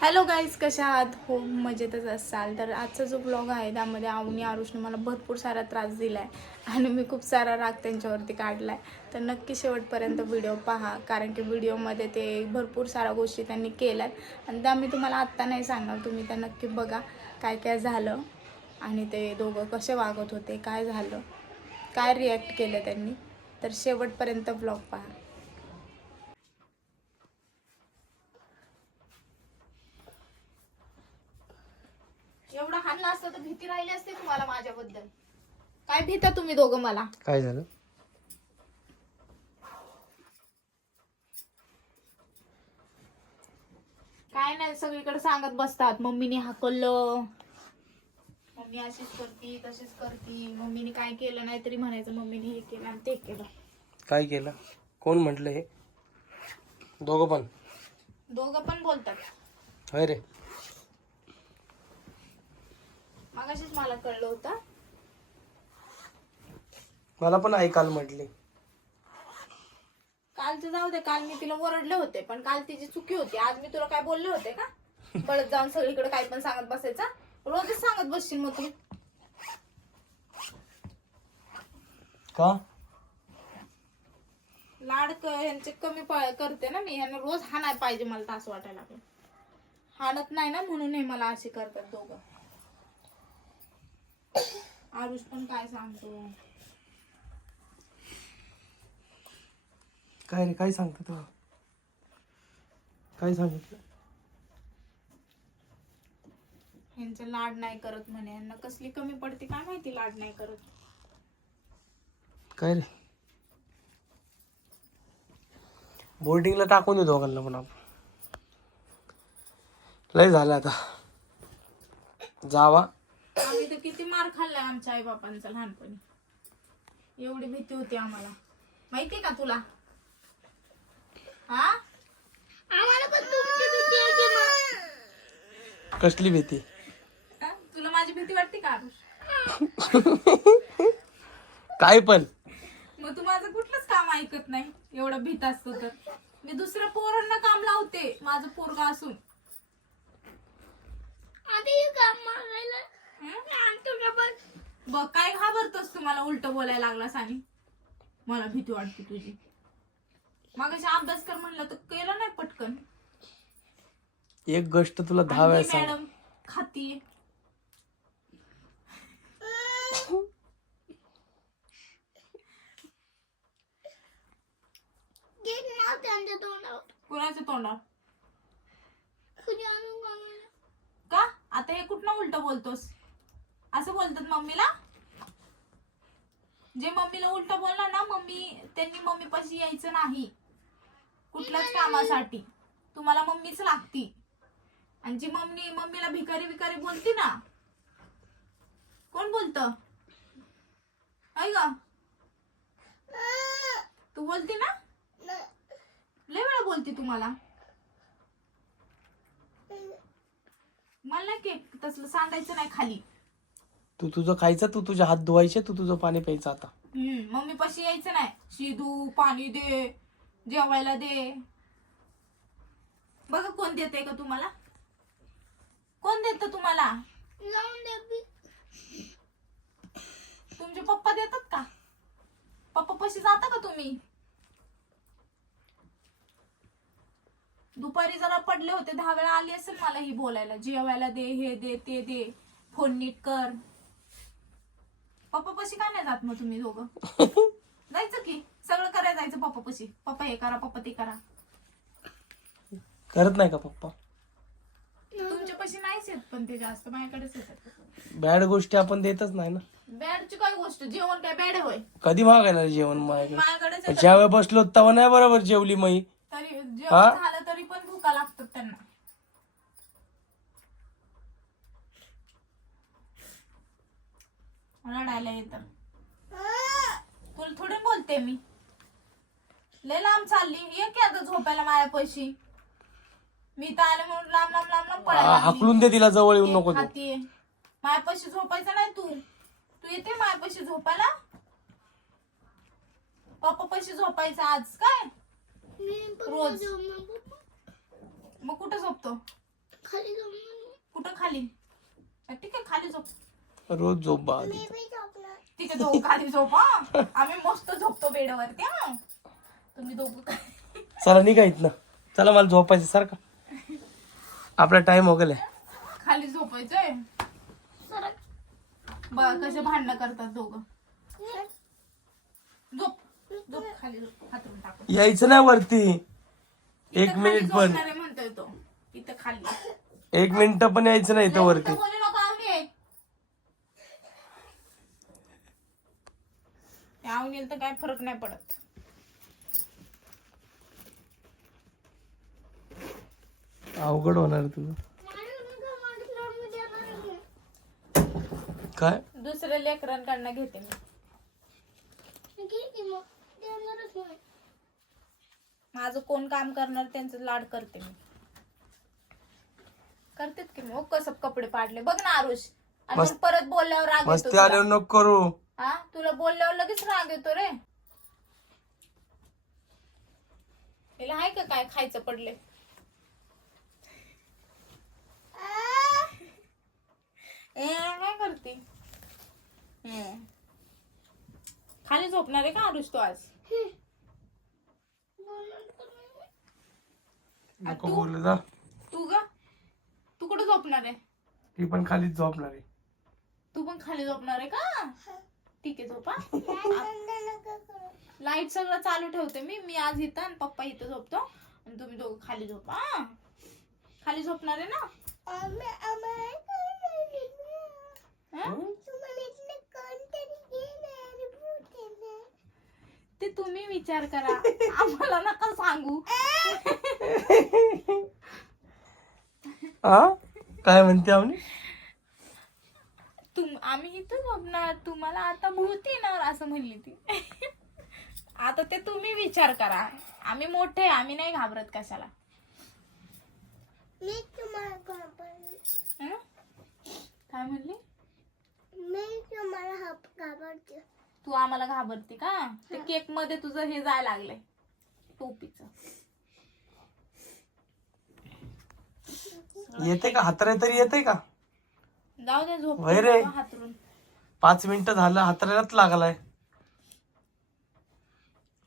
Hello guys, कशा आहात? हो, मजेतच असाल. तर आजचा जो ब्लॉग आहे त्यामध्ये आवनी आरुषने मला भरपूर सारा त्रास दिला आहे आणि मी खूप सारा राग त्यांच्यावरती काढला आहे. तर नक्की शेवटपर्यंत व्हिडिओ पहा, कारण की व्हिडिओमध्ये ते भरपूर साऱ्या गोष्टी त्यांनी केल्यात आणि त्या मी तुम्हाला आत्ता नाही सांगणार. तुम्ही त्या नक्की बघा काय काय झालं आणि ते दोघं कसे वागत होते, काय झालं, काय रिॲक्ट केलं त्यांनी. तर शेवटपर्यंत ब्लॉग पहा. एवढं हाणलं असतं तर भीती राहिली असते तुम्हाला माझ्याबद्दल. काय भीता तुम्ही दोघं मला? काय झालं? काय नाही, सगळीकडे सांगत बसतात मम्मीने हाकललं, मम्मी अशीच करती तशीच करती, मम्मीने काय केलं नाही तरी म्हणायचं मम्मीने हे केलं आणि ते केलं. काय केलं? कोण म्हटलं हे? दोघं पण बोलतात. होय रे. मगाशीच मला कळलं होतं. मला पण आई काल म्हटली. कालचं जाऊ दे, काल मी तिला ओरडले होते, पण काल तिची चुकी होती. आज मी तुला काय बोलले होते का? बळत जाऊन सगळीकडे काही पण सांगत बसायचा. रोजच सांगत बसशील मग तू. का? ह्यांचे कमी करते ना मी. ह्यांना रोज हाणाय पाहिजे, मला तर असं वाटायला लागलं. हाणत नाही ना म्हणून हे मला असे करतात दोघं. आरुष पण काय सांगतो. काय रे, काय सांगतो तुला? काय सांगितलं? ह्यांचं लाड नाही करत म्हणे. यांना कसली कमी पडते काय माहिती, लाड नाही करत. काय रे? बोर्डिंगला टाकून दे दोघांना पण आपण. लय झालं आता. जावा. आम्ही तर किती मार खाल्लाय आमच्या आई बापांचा लहानपणी. एवढी भीती होती आम्हाला, माहितीये का तुला? हा, आम्हाला पण तुमची भीती आहे की मग? कसली भीती? तुला माझी भीती वाटते का आरुष? काय पण? मग तू माझं कुठलंच काम ऐकत नाही, एवढं भीत असतो तर. मी दुसऱ्या पोरांना काम लावते, माझं पोरगा असून. बघ काय घाबरतोस तू मला उलट बोलायला लागलास आणि मला भीती वाटते तुझी. मगाशी अभ्यास कर म्हणलं तर केलं नाही पटकन. एक गोष्ट तुला 10 वेळा सांग. मॅडम खाती. कुणाच्या तोंडावर? का आता हे कुठनं उलट बोलतोस? असं बोलतात मम्मीला? जे मम्मीला उलट बोलणार ना, त्यांनी मम्मी पाशी यायचं नाही कुठल्याच कामासाठी. तुम्हाला मम्मीच लागती. आणि जी मम्मीला भिकारी भिकारी बोलती ना, कोण बोलत? ऐक ग, तू बोलती ना, लय वेळा बोलती तुम्हाला. मला नाही की तसलं सांगायचं नाही खाली. तू तुझं खायचं, तू तुझे हात धुवायचे, तू तुझं पाणी प्यायचं आता. मम्मी पाशी यायचं नाही. शिदू पाणी दे, जेवायला दे. बघा कोण देते का तुम्हाला? कोण देत तुम्हाला? तुमचे पप्पा देतात का? पप्पा पाशी जाता का तुम्ही? दुपारी जरा पडले होते, 10 वेळा आली असेल मला ही बोलायला, जेवायला दे, हे दे, ते दे, फोन नीट कर. पप्पा पाशी का नाही जात मग तुम्ही दोघं? जायचं की, सगळं करायला जायचं पप्पा पाशी. पप्पा हे करा, पप्पा ते करा. करत नाही का पप्पा? तुमच्या पाशी नाहीच येत, पण ते जास्त माझ्याकडेच येतात. बॅड गोष्टी आपण देतच नाही ना. बॅडची काय गोष्ट? जेवण काय बॅड होय? कधी मागायला जेवण माझ्याकडे? माझ्याकडेच ज्या वेळेस बसलो तेव्हा नाही बरोबर जेवली मई. तरी जेवण झालं तरी पण भुका लागतात त्यांना. रडायला येतं. तुला थोडी बोलते मी. लय लांब चालली, ये की आता झोपायला माझ्यापाशी. मी तर आले म्हणून लांब लांब लांब लांब पडायला लागली. हाकलून दे तिला, जवळ येऊन नको तू. खातीये. माझ्यापाशी झोपायचं नाही तू. तू येते माझ्यापाशी झोपायला? पप्पा पाशी झोपायचं आज काय रोज? मग कुठं झोपतो? कुठं खाली? ठीक आहे, खाली झोप. रोज झोप बा. ठीक आहे, दोघं खाली झोपा. आम्ही मस्त झोपतो बेडवरती. हा, तुम्ही दोघं चला निघायत ना. चला मला झोपायचं सारखा. आपला टाइम हो गेलाय. खाली झोपायचंय. बघ कसे भांडणं करतात दोघं. झोप झोप, खाली झोप, हातरून टाकून. यायचं नाही वरती. इथं 1 खाली मिनिट पण. झोपणार आहे म्हणतोय तो. इथं खाली 1 मिनिट पण यायचं नाही इथं वरती. बोलू नको आवनी. आवनील तर काय फरक नाही पडत. अवघड होणार तुझं. काय दुसऱ्या लेकरांकडनं घेते मी. माझं कोण काम करणार त्यांचं लाड करते मी. करतेत की मी. कसं कपडे पाडले बघ ना आरुष. आणि मग परत बोलल्यावर राग येतो मस्ती तुला. आल्यावर नको करू. हा, तुला बोलल्यावर लगेच राग येतो रे. हिला आहे का काय खायचं पडले? काय करते? खाली झोपणार आहे का आरुष तू आज? नको बोलू जा. तू ग, तू कुठे झोपणार आहे? ती पण खालीच झोपणार आहे. तू पण खाली झोपणार आहे का? ठीक आहे, झोपा. लाईट सगळं चालू ठेवते मी आज इथं आणि पप्पा इथं झोपतो आणि तुम्ही दोघं खाली झोपा. खाली झोपणार आहे ना? ते तुम्ही विचार करा, आम्हाला नका सांगू. हा काय म्हणते आम्ही? आम्ही इथं झोपणार, तुम्हाला आता भूत येणार असं म्हणली ती. आता ते तुम्ही विचार करा. आम्ही मोठे, आम्ही नाही घाबरत कशाला. हं? काय म्हणली? तू आम्हाला घाबरते का? ते केक मध्ये तुझं हे जायला लागलंय, टोपीचं. येते का हातरे तरी येते का? जाऊ दे, झोप वय रे. हातरून. 5 मिनिटं झालं हातऱ्यालाच लागलाय.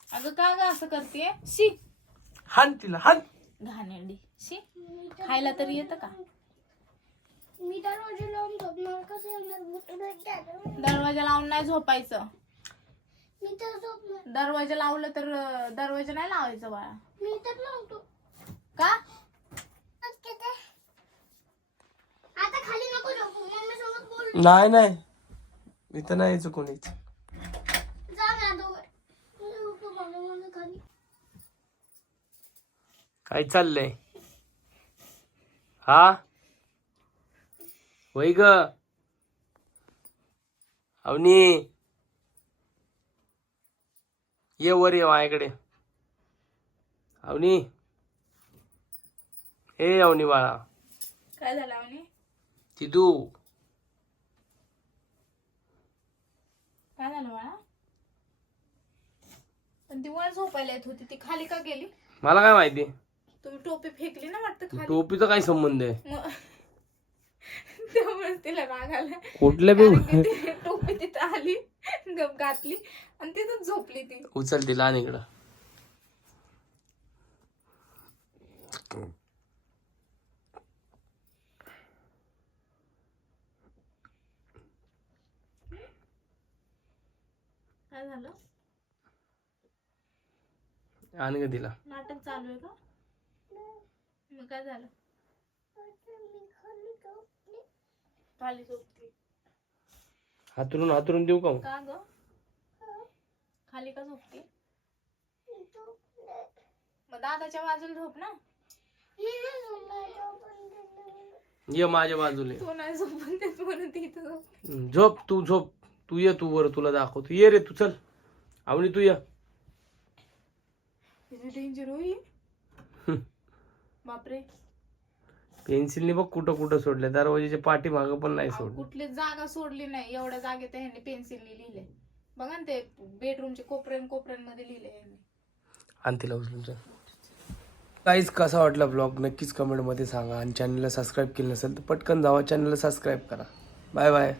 अगं का ग असं करते? शी, हान तिला हान. घाणेरडी. शी, खायला तरी येतं का? मी दरवाजा लावून झोपणार. कसं येणार भूत? दरवाजा लावून नाही झोपायचं. मी तर झोपणार. दरवाजा लावलं तर दरवाजा नाही लावायचं बाळा. मी तर लावतो. का? आता खाली नको झोपू. मम्मी सोबत बोल. नाही इथं नाही यायचं कोणीच. जा ना दोघं. मी झोपतो मम्मी खाली. काय चाललंय? हा वय ग अवनी, ये वर ये माझ्याकडे. अवनी, हे अवनी बाळा. काय झालं आवनी? तिदू काय झालं बाळा? पण ती वर झोपायला येत होती, ती खाली का गेली? मला काय माहिती. तुम्ही टोपी फेकली ना वाटतं खाली. टोपीचा काय संबंध आहे? मग त्यामुळे तिला राग आला. कुठल्या बी कारण की ती टोपी तिथं आली, गप घातली आणि तिथं झोपली ती. उचल तिला आणि इकडं. काय झालं? आणि का तिला नाटक चालू आहे का? मग काय झालं? खाली झोपती हातरून देऊ का? का ग? खाली का झोपती? मग दादाच्या बाजूला झोप ना. ये माझ्या बाजूला. तू नाही झोपून देत म्हणून ती इथं झोप. झोप तू झोप. तू ये, तू वर तुला दाखवतो. ये रे तू, चल आवनी तू ये. डेंजर होई. बापरे. पेन्सिलने बघ कुठं कुठं सोडल्या. दरवाजाच्या पाठीमागं पण नाही सोडलं. कुठली जागा सोडली नाही. एवढ्या जागेत ह्यांनी पेन्सिलने लिहिले. बघा ना ते बेडरूमच्या कोपऱ्यांमध्ये लिहिले यांनी. आणि तिला उचलून चल. काहीच कसा वाटला ब्लॉग नक्कीच कमेंटमध्ये सांगा आणि चॅनलला सबस्क्राईब केलं नसेल तर पटकन जावा चॅनलला सबस्क्राईब करा. Bye bye.